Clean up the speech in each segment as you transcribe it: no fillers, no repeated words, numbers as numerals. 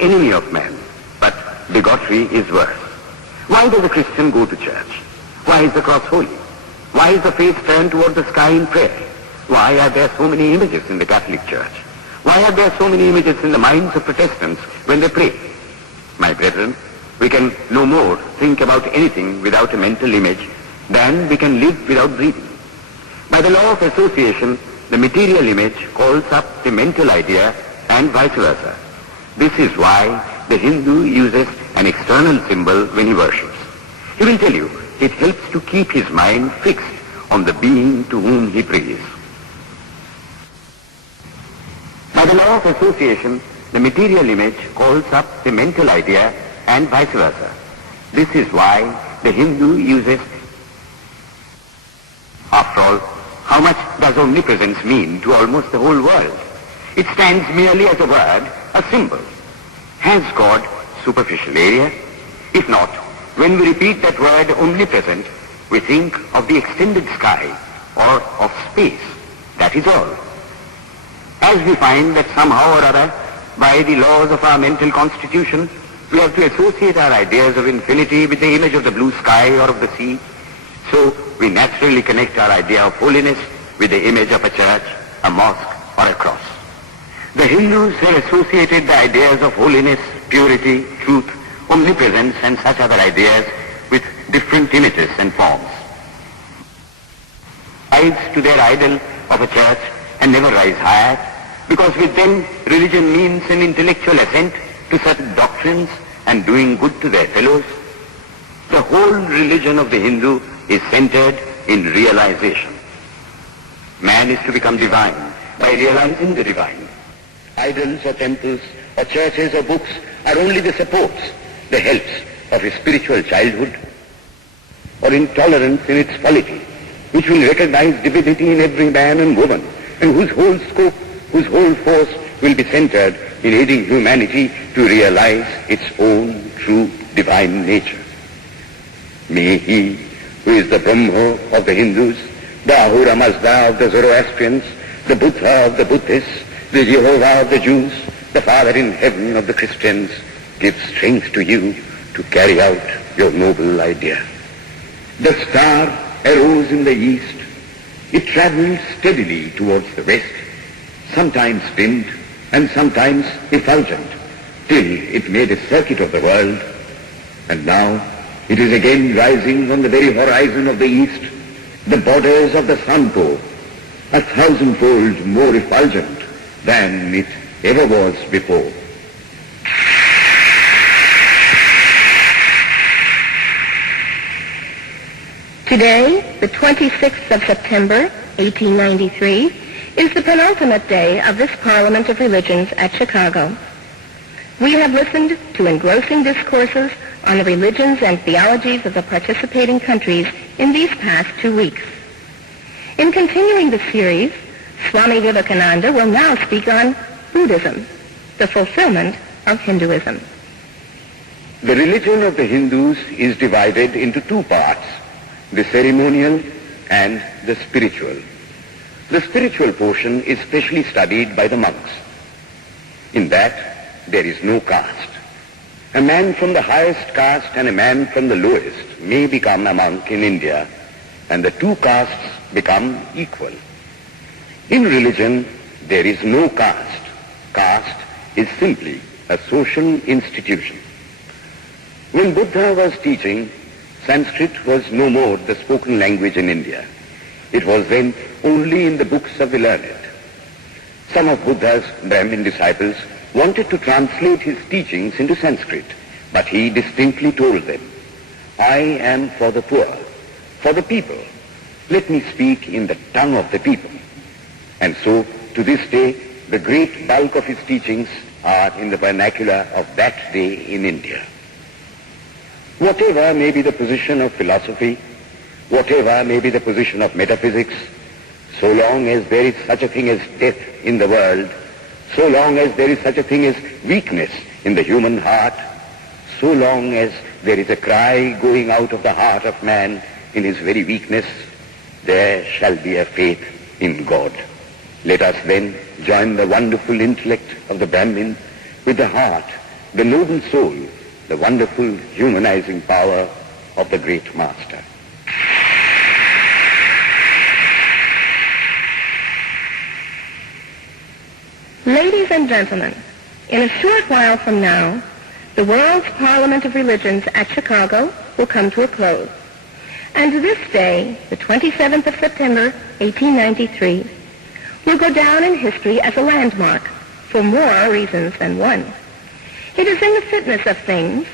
enemy of man, but bigotry is worse. Why does a Christian go to church? Why is the cross holy? Why is the face turned toward the sky in prayer? Why are there so many images in the Catholic Church? Why are there so many images in the minds of Protestants when they pray? My brethren, we can no more think about anything without a mental image than we can live without breathing. By the law of association, the material image calls up the mental idea and vice versa. This is why the Hindu uses an external symbol when he worships. He will tell you it helps to keep his mind fixed on the being to whom he prays. By the law of association, the material image calls up the mental idea and vice versa. This is why the Hindu uses. After all, how much does omnipresence mean to almost the whole world? It stands merely as a word, a symbol. Has God superficial area? If not, when we repeat that word omnipresent, we think of the extended sky or of space. That is all. As we find that somehow or other, by the laws of our mental constitution, we have to associate our ideas of infinity with the image of the blue sky or of the sea, so we naturally connect our idea of holiness with the image of a church, a mosque, or a cross. The Hindus have associated the ideas of holiness, purity, truth, omnipresence, and such other ideas with different images and forms. Rise to their idol of a church and never rise higher, because with them religion means an intellectual assent to certain doctrines and doing good to their fellows. The whole religion of the Hindu is centered in realization. Man is to become divine by realizing the divine. Idols or temples or churches or books are only the supports, the helps of a spiritual childhood, or intolerance in its polity, which will recognize divinity in every man and woman, and whose whole scope, whose whole force will be centered in aiding humanity to realize its own true divine nature. May he, who is the Brahma of the Hindus, the Ahura Mazda of the Zoroastrians, the Buddha of the Buddhists, the Jehovah of the Jews, the Father in heaven of the Christians, give strength to you to carry out your noble idea. The star arose in the east. It traveled steadily towards the west, sometimes dimmed and sometimes effulgent, till it made a circuit of the world. And now it is again rising on the very horizon of the east, the borders of the sun pole, 1,000-fold more effulgent than it ever was before. Today, the 26th of September, 1893, is the penultimate day of this Parliament of Religions at Chicago. We have listened to engrossing discourses on the religions and theologies of the participating countries in these past 2 weeks. In continuing the series, Swami Vivekananda will now speak on Buddhism, the fulfillment of Hinduism. The religion of the Hindus is divided into two parts, the ceremonial and the spiritual. The spiritual portion is specially studied by the monks. In that, there is no caste. A man from the highest caste and a man from the lowest may become a monk in India, and the two castes become equal. In religion, there is no caste. Caste is simply a social institution. When Buddha was teaching, Sanskrit was no more the spoken language in India. It was then only in the books of the learned. Some of Buddha's Brahmin disciples wanted to translate his teachings into Sanskrit, but he distinctly told them, I am for the poor, for the people. Let me speak in the tongue of the people. And so, to this day, the great bulk of his teachings are in the vernacular of that day in India. Whatever may be the position of philosophy, whatever may be the position of metaphysics, so long as there is such a thing as death in the world, so long as there is such a thing as weakness in the human heart, so long as there is a cry going out of the heart of man in his very weakness, there shall be a faith in God. Let us then join the wonderful intellect of the Brahmin with the heart the noble soul, the wonderful humanizing power of the great master. Ladies and gentlemen, in a short while from now, the World's Parliament of Religions at Chicago will come to a close. And this day, the 27th of September, 1893, will go down in history as a landmark for more reasons than one. It is in the fitness of things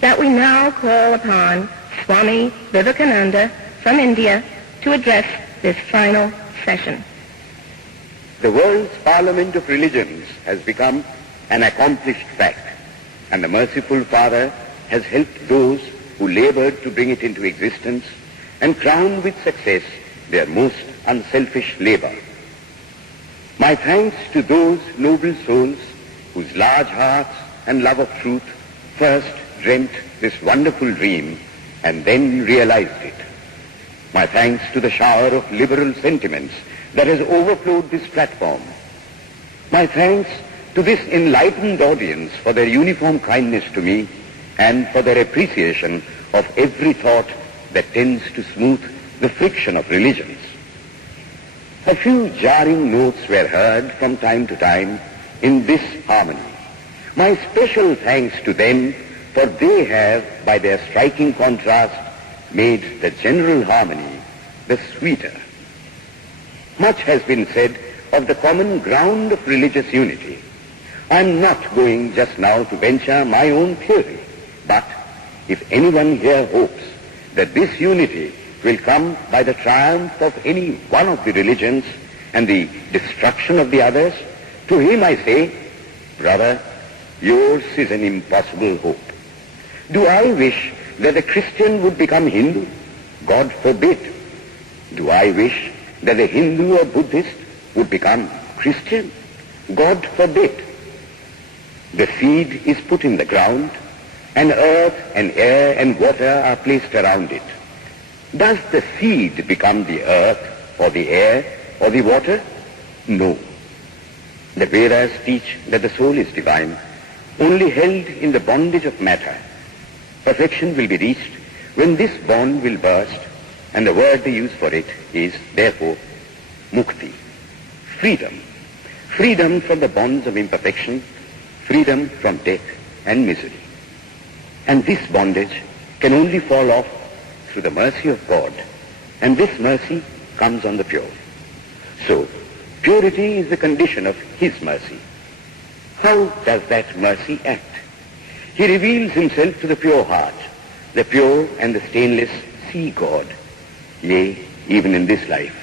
that we now call upon Swami Vivekananda from India to address this final session. The world's Parliament of Religions has become an accomplished fact, and the merciful Father has helped those who labored to bring it into existence and crown with success their most unselfish labor. My thanks to those noble souls whose large hearts and love of truth first dreamt this wonderful dream and then realized it. My thanks to the shower of liberal sentiments that has overflowed this platform. My thanks to this enlightened audience for their uniform kindness to me and for their appreciation of every thought that tends to smooth the friction of religions. A few jarring notes were heard from time to time in this harmony. My special thanks to them, for they have, by their striking contrast, made the general harmony the sweeter. Much has been said of the common ground of religious unity. I am not going just now to venture my own theory, but if anyone here hopes that this unity will come by the triumph of any one of the religions and the destruction of the others, to him I say, brother, yours is an impossible hope. Do I wish that a Christian would become Hindu? God forbid. Do I wish that a Hindu or Buddhist would become Christian? God forbid. The seed is put in the ground, and earth and air and water are placed around it. Does the seed become the earth or the air or the water? No. The Vedas teach that the soul is divine, only held in the bondage of matter. Perfection will be reached when this bond will burst, and the word they use for it is, therefore, mukti, freedom. Freedom from the bonds of imperfection, freedom from death and misery. And this bondage can only fall off through the mercy of God, and this mercy comes on the pure. So, purity is the condition of His mercy. How does that mercy act? He reveals Himself to the pure heart. The pure and the stainless see God. Yea, even in this life.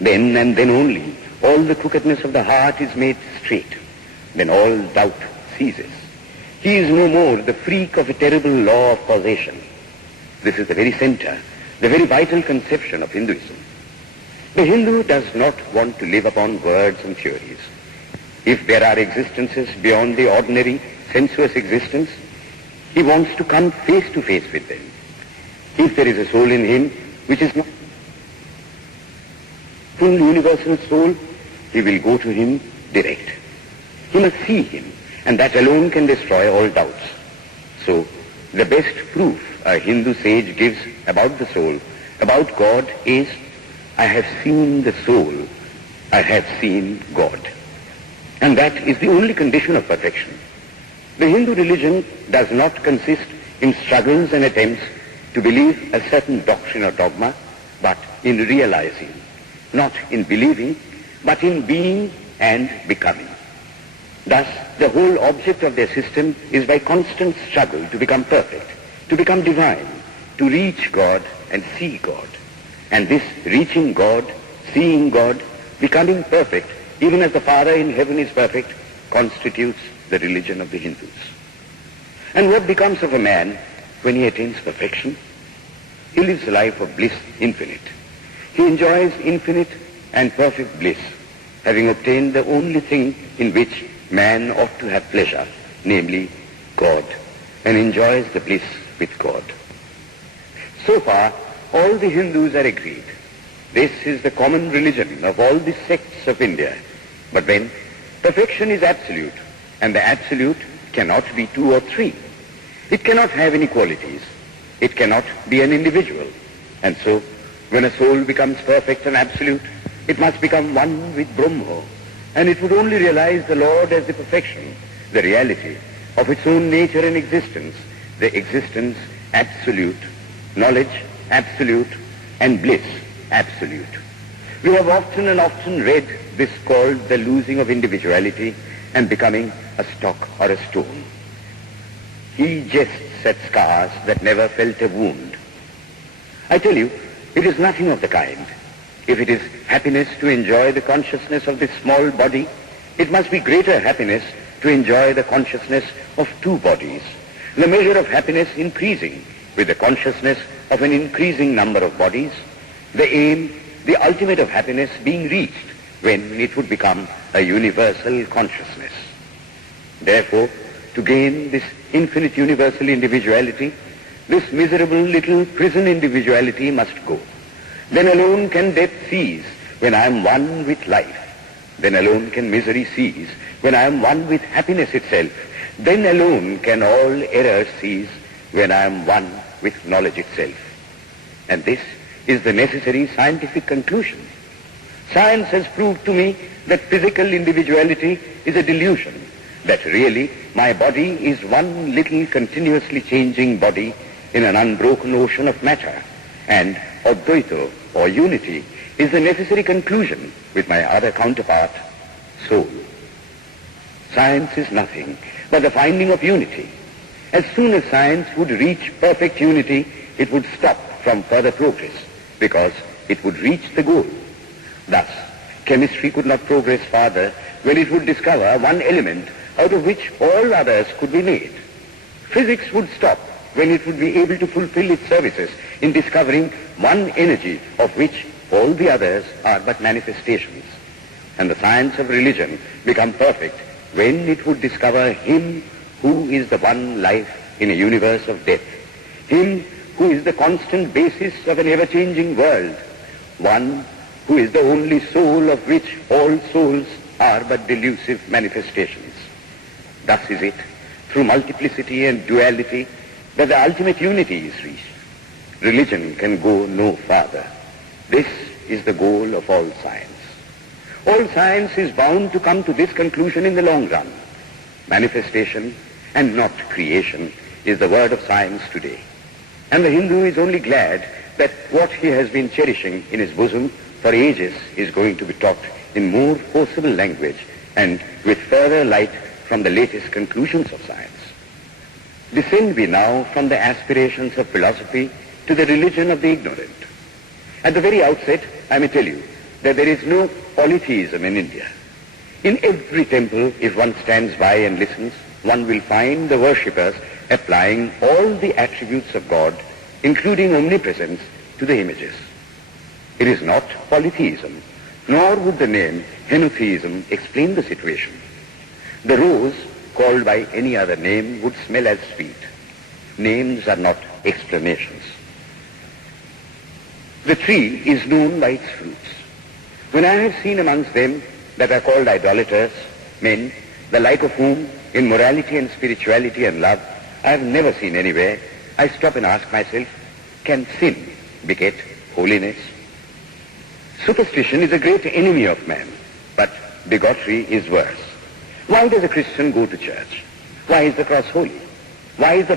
Then and then only, all the crookedness of the heart is made straight. Then all doubt ceases. He is no more the freak of a terrible law of causation. This is the very center, the very vital conception of Hinduism. The Hindu does not want to live upon words and theories. If there are existences beyond the ordinary sensuous existence, he wants to come face to face with them. If there is a soul in him which is not full universal soul, he will go to him direct. He must see him, and that alone can destroy all doubts. So, the best proof a Hindu sage gives about the soul, about God, is, I have seen the soul, I have seen God. And that is the only condition of perfection. The Hindu religion does not consist in struggles and attempts to believe a certain doctrine or dogma, but in realizing, not in believing, but in being and becoming. Thus, the whole object of their system is by constant struggle to become perfect, to become divine, to reach God and see God. And this reaching God, seeing God, becoming perfect, even as the Father in heaven is perfect, constitutes the religion of the Hindus. And what becomes of a man when he attains perfection? He lives a life of bliss infinite. He enjoys infinite and perfect bliss, having obtained the only thing in which man ought to have pleasure, namely God, and enjoys the bliss with God. So far, all the Hindus are agreed. This is the common religion of all the sects of India. But then, perfection is absolute, and the absolute cannot be two or three. It cannot have any qualities. It cannot be an individual. And so, when a soul becomes perfect and absolute, it must become one with Brahma, and it would only realize the Lord as the perfection, the reality of its own nature and existence, the existence absolute, knowledge absolute, and bliss absolute. We have often and often read this called the losing of individuality and becoming a stock or a stone. He jests at scars that never felt a wound. I tell you, it is nothing of the kind. If it is happiness to enjoy the consciousness of this small body, it must be greater happiness to enjoy the consciousness of two bodies, the measure of happiness increasing with the consciousness of an increasing number of bodies, the aim, the ultimate of happiness being reached when it would become a universal consciousness. Therefore, to gain this infinite universal individuality, this miserable little prison individuality must go. Then alone can death cease when I am one with life. Then alone can misery cease when I am one with happiness itself. Then alone can all error cease when I am one with knowledge itself. And this is the necessary scientific conclusion. Science has proved to me that physical individuality is a delusion, that really my body is one little continuously changing body in an unbroken ocean of matter, and Advaita, or unity, is the necessary conclusion with my other counterpart, soul. Science is nothing but the finding of unity. As soon as science would reach perfect unity, it would stop from further progress, because it would reach the goal. Thus, chemistry could not progress farther when it would discover one element out of which all others could be made. Physics would stop when it would be able to fulfill its services in discovering one energy of which all the others are but manifestations. And the science of religion become perfect when it would discover Him who is the one life in a universe of death, Him who is the constant basis of an ever-changing world, one who is the only soul of which all souls are but delusive manifestations. Thus is it, through multiplicity and duality, that the ultimate unity is reached. Religion can go no farther. This is the goal of all science. All science is bound to come to this conclusion in the long run. Manifestation and not creation is the word of science today. And the Hindu is only glad that what he has been cherishing in his bosom for ages is going to be taught in more forcible language and with further light from the latest conclusions of science. Descend we now from the aspirations of philosophy to the religion of the ignorant. At the very outset, I may tell you that there is no polytheism in India. In every temple, if one stands by and listens, one will find the worshippers applying all the attributes of God, including omnipresence, to the images. It is not polytheism, nor would the name henotheism explain the situation. The rose, called by any other name, would smell as sweet. Names are not explanations. The tree is known by its fruits. When I have seen amongst them that are called idolaters, men, the like of whom, in morality and spirituality and love, I have never seen anywhere, I stop and ask myself, can sin beget holiness? Superstition is a great enemy of man, but bigotry is worse. Why does a Christian go to church? Why is the cross holy? Why is the